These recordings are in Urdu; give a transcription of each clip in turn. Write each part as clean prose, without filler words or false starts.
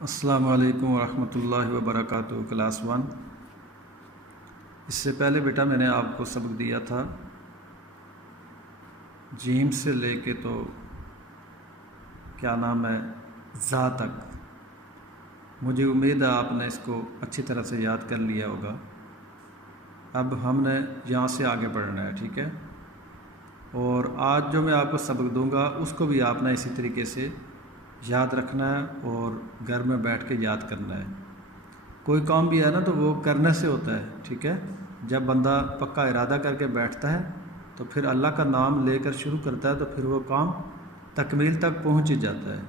السلام علیکم ورحمۃ اللہ وبرکاتہ۔ کلاس 1۔ اس سے پہلے بیٹا میں نے آپ کو سبق دیا تھا جیم سے لے کے تو کیا نام ہے زا تک۔ مجھے امید ہے آپ نے اس کو اچھی طرح سے یاد کر لیا ہوگا۔ اب ہم نے یہاں سے آگے بڑھنا ہے، ٹھیک ہے؟ اور آج جو میں آپ کو سبق دوں گا اس کو بھی آپ نے اسی طریقے سے یاد رکھنا ہے اور گھر میں بیٹھ کے یاد کرنا ہے۔ کوئی کام بھی ہے نا تو وہ کرنے سے ہوتا ہے، ٹھیک ہے؟ جب بندہ پکا ارادہ کر کے بیٹھتا ہے تو پھر اللہ کا نام لے کر شروع کرتا ہے تو پھر وہ کام تکمیل تک پہنچ ہی جاتا ہے۔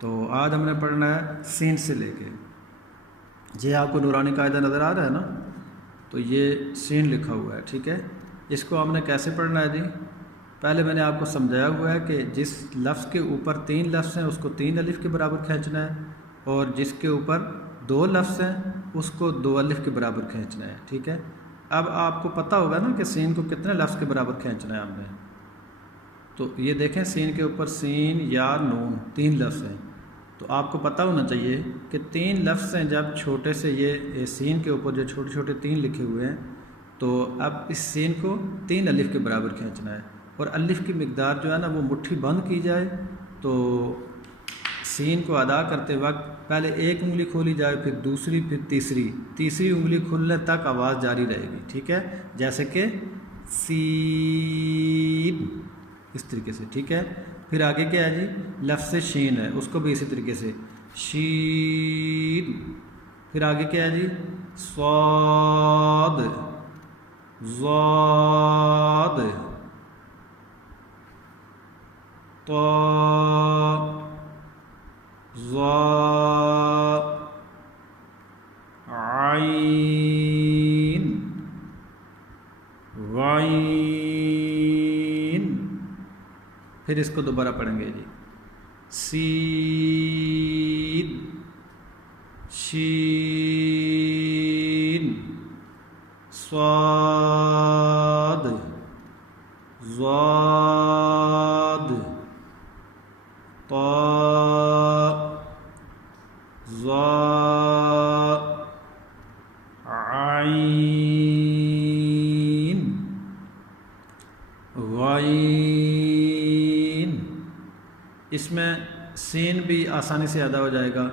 تو آج ہم نے پڑھنا ہے سین سے لے کے۔ یہ آپ کو نورانی قاعدہ نظر آ رہا ہے نا؟ تو یہ سین لکھا ہوا ہے، ٹھیک ہے؟ اس کو ہم نے کیسے پڑھنا ہے جی؟ پہلے میں نے آپ کو سمجھایا ہوا ہے کہ جس لفظ کے اوپر 3 لفظ ہیں اس کو 3 الف کے برابر کھینچنا ہے، اور جس کے اوپر 2 لفظ ہیں اس کو 2 الف کے برابر کھینچنا ہے، ٹھیک ہے؟ اب آپ کو پتہ ہوگا نا کہ سین کو کتنے لفظ کے برابر کھینچنا ہے ہم نے۔ تو یہ دیکھیں سین کے اوپر سین یا نون 3 لفظ ہیں، تو آپ کو پتہ ہونا چاہیے کہ 3 لفظ ہیں جب چھوٹے سے یہ سین کے اوپر جو چھوٹے چھوٹے 3 لکھے ہوئے ہیں، تو اب اس سین کو 3 الف کے برابر کھینچنا ہے، اور الف کی مقدار جو ہے نا وہ مٹھی بند کی جائے۔ تو سین کو ادا کرتے وقت پہلے ایک انگلی کھولی جائے، پھر دوسری، پھر تیسری انگلی کھلنے تک آواز جاری رہے گی، ٹھیک ہے؟ جیسے کہ سین، اس طریقے سے، ٹھیک ہے؟ پھر آگے کیا ہے جی؟ لفظ شین ہے، اس کو بھی اسی طریقے سے شین۔ پھر آگے کیا ہے جی؟ صاد، ضاد، طا، ظا، عین، غین۔ پھر اس کو دوبارہ پڑھیں گے جی۔ سین، شین، صاد، ضاد، طا، ظا، عین، غین۔ اس میں سین بھی آسانی سے ادا ہو جائے گا۔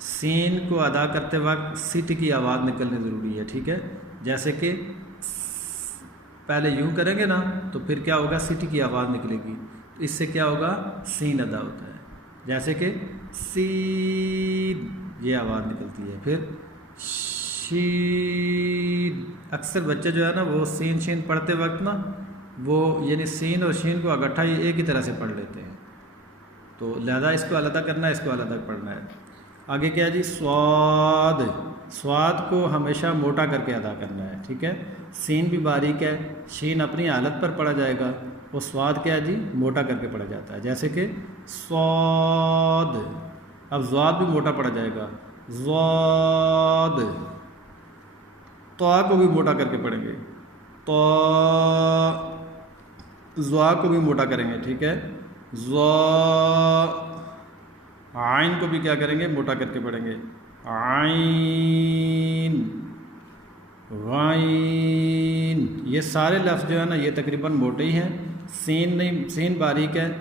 سین کو ادا کرتے وقت سیٹی کی آواز نکلنی ضروری ہے، ٹھیک ہے؟ جیسے کہ پہلے یوں کریں گے نا تو پھر کیا ہوگا؟ سیٹی کی آواز نکلے گی، تو اس سے کیا ہوگا؟ سین ادا ہوتا ہے۔ جیسے کہ سین، یہ آواز نکلتی ہے۔ پھر شین، اکثر بچے جو ہے نا وہ سین شین پڑھتے وقت نا وہ یعنی سین اور شین کو اکٹھا ہی ایک ہی طرح سے پڑھ لیتے ہیں، تو لہذا اس کو علیحدہ کرنا ہے، اس کو علیحدہ پڑھنا ہے۔ آگے کیا جی؟ سواد، سواد کو ہمیشہ موٹا کر کے ادا کرنا ہے، ٹھیک ہے؟ سین بھی باریک ہے، شین اپنی حالت پر پڑھا جائے گا، وہ سواد کیا جی؟ موٹا کر کے پڑھا جاتا ہے، جیسے کہ سواد۔ اب زواد بھی موٹا پڑھا جائے گا، زواد۔ طا کو بھی موٹا کر کے پڑھیں گے، طا۔ زوا کو بھی موٹا کریں گے، ٹھیک ہے؟ زوا۔ عین کو بھی کیا کریں گے؟ موٹا کر کے پڑھیں گے، عین، غین۔ یہ سارے لفظ جو ہے نا یہ تقریباً موٹے ہی ہیں، سین نہیں، سین باریک ہے،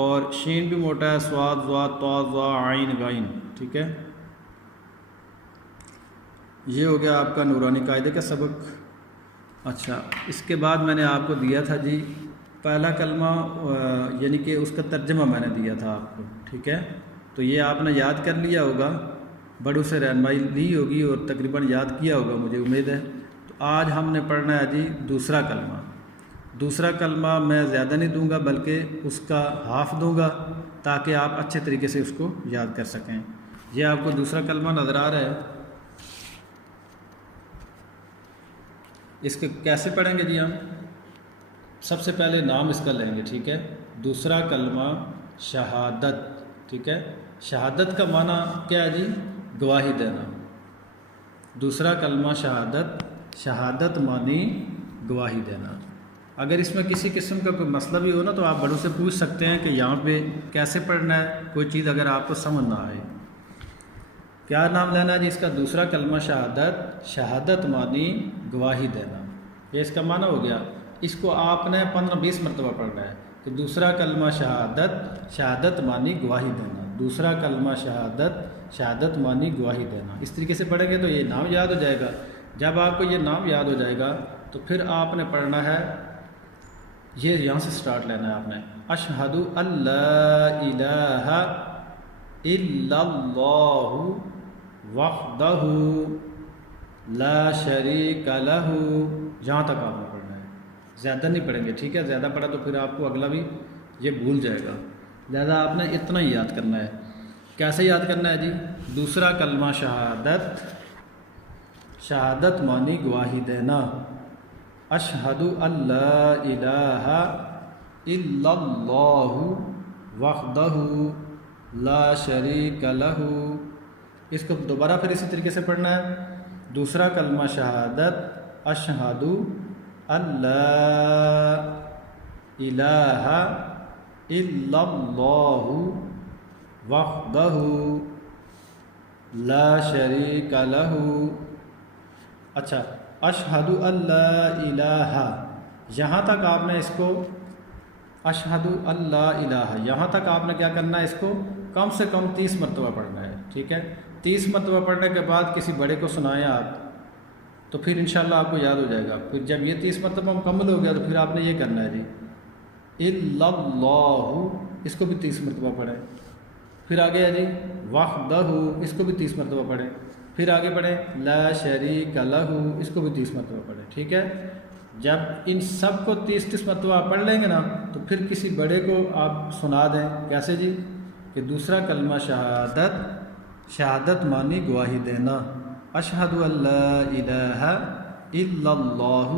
اور شین بھی موٹا ہے، سواد، زوا، طا، ظا، عین، غین، ٹھیک ہے؟ یہ ہو گیا آپ کا نورانی قاعدے کا سبق۔ اچھا، اس کے بعد میں نے آپ کو دیا تھا جی پہلا کلمہ، یعنی کہ اس کا ترجمہ میں نے دیا تھا آپ کو، ٹھیک ہے؟ تو یہ آپ نے یاد کر لیا ہوگا، بڑوں سے رہنمائی لی ہوگی اور تقریباً یاد کیا ہوگا، مجھے امید ہے۔ تو آج ہم نے پڑھنا ہے جی دوسرا کلمہ۔ دوسرا کلمہ میں زیادہ نہیں دوں گا بلکہ اس کا ہاف دوں گا تاکہ آپ اچھے طریقے سے اس کو یاد کر سکیں۔ یہ آپ کو دوسرا کلمہ نظر آ رہا ہے، اس کے کیسے پڑھیں گے جی ہم؟ سب سے پہلے نام اس کا لیں گے، ٹھیک ہے؟ دوسرا کلمہ شہادت، ٹھیک ہے؟ شہادت کا معنی کیا ہے جی؟ گواہی دینا۔ دوسرا کلمہ شہادت، شہادت معنی گواہی دینا۔ اگر اس میں کسی قسم کا کوئی مسئلہ بھی ہو نا تو آپ بڑوں سے پوچھ سکتے ہیں کہ یہاں پہ کیسے پڑھنا ہے، کوئی چیز اگر آپ کو سمجھ نہ آئے۔ کیا نام لینا ہے جی؟ اس کا دوسرا کلمہ شہادت، شہادت مانی گواہی دینا، یہ اس کا معنی ہو گیا۔ اس کو آپ نے 15-20 مرتبہ پڑھنا ہے کہ دوسرا کلمہ شہادت، شہادت مانی گواہی دینا، دوسرا کلمہ شہادت، شہادت مانی گواہی دینا۔ اس طریقے سے پڑھیں گے تو یہ نام یاد ہو جائے گا۔ جب آپ کو یہ نام یاد ہو جائے گا تو پھر آپ نے پڑھنا ہے، یہ یہاں سے سٹارٹ لینا ہے آپ نے، اشہد اللہ الہ الا اللہ وحدہ لا شریک لہ، جہاں تک آپ نے پڑھنا ہے، زیادہ نہیں پڑھیں گے، ٹھیک ہے؟ زیادہ پڑھا تو پھر آپ کو اگلا بھی یہ بھول جائے گا، لہذا آپ نے اتنا ہی یاد کرنا ہے۔ کیسے یاد کرنا ہے جی؟ دوسرا کلمہ شہادت، شہادت مانی گواہی دینا، اشہد اللہ الہ الا اللہ وحدہ لا شریک لہ۔ اس کو دوبارہ پھر اسی طریقے سے پڑھنا ہے، دوسرا کلمہ شہادت، اشہد اللہ الہ الا اللہ وحدہ لا شریک لہ۔ اچھا، اشہد اللہ الہ، یہاں تک آپ نے اس کو، اشہد اللہ الہ، یہاں تک آپ نے کیا کرنا ہے؟ اس کو کم سے کم 30 مرتبہ پڑھنا ہے، ٹھیک ہے؟ 30 مرتبہ پڑھنے کے بعد کسی بڑے کو سنائیں آپ، تو پھر انشاءاللہ آپ کو یاد ہو جائے گا۔ پھر جب یہ 30 مرتبہ مکمل ہو گیا تو پھر آپ نے یہ کرنا ہے جی، الا اللہ، اس کو بھی 30 مرتبہ پڑھیں۔ پھر آگے ہے جی وحدہ، اس کو بھی 30 مرتبہ پڑھیں۔ پھر آگے پڑھیں لا شریک لہ، اس کو بھی 30 مرتبہ پڑھیں، ٹھیک ہے؟ جب ان سب کو 30 مرتبہ آپ پڑھ لیں گے نا تو پھر کسی بڑے کو آپ سنا دیں۔ کیسے جی؟ کہ دوسرا کلمہ شہادت، شہادت مانی گواہی دینا، اشہد اللہ الہ الا اللہ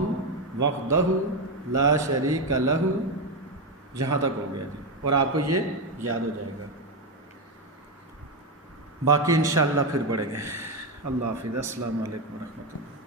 وحدہ لا شریک لہ، جہاں تک ہو گیا جی، اور آپ کو یہ یاد ہو جائے گا۔ باقی انشاءاللہ پھر پڑھیں گے۔ اللہ حافظ، السلام علیکم ورحمۃ اللہ۔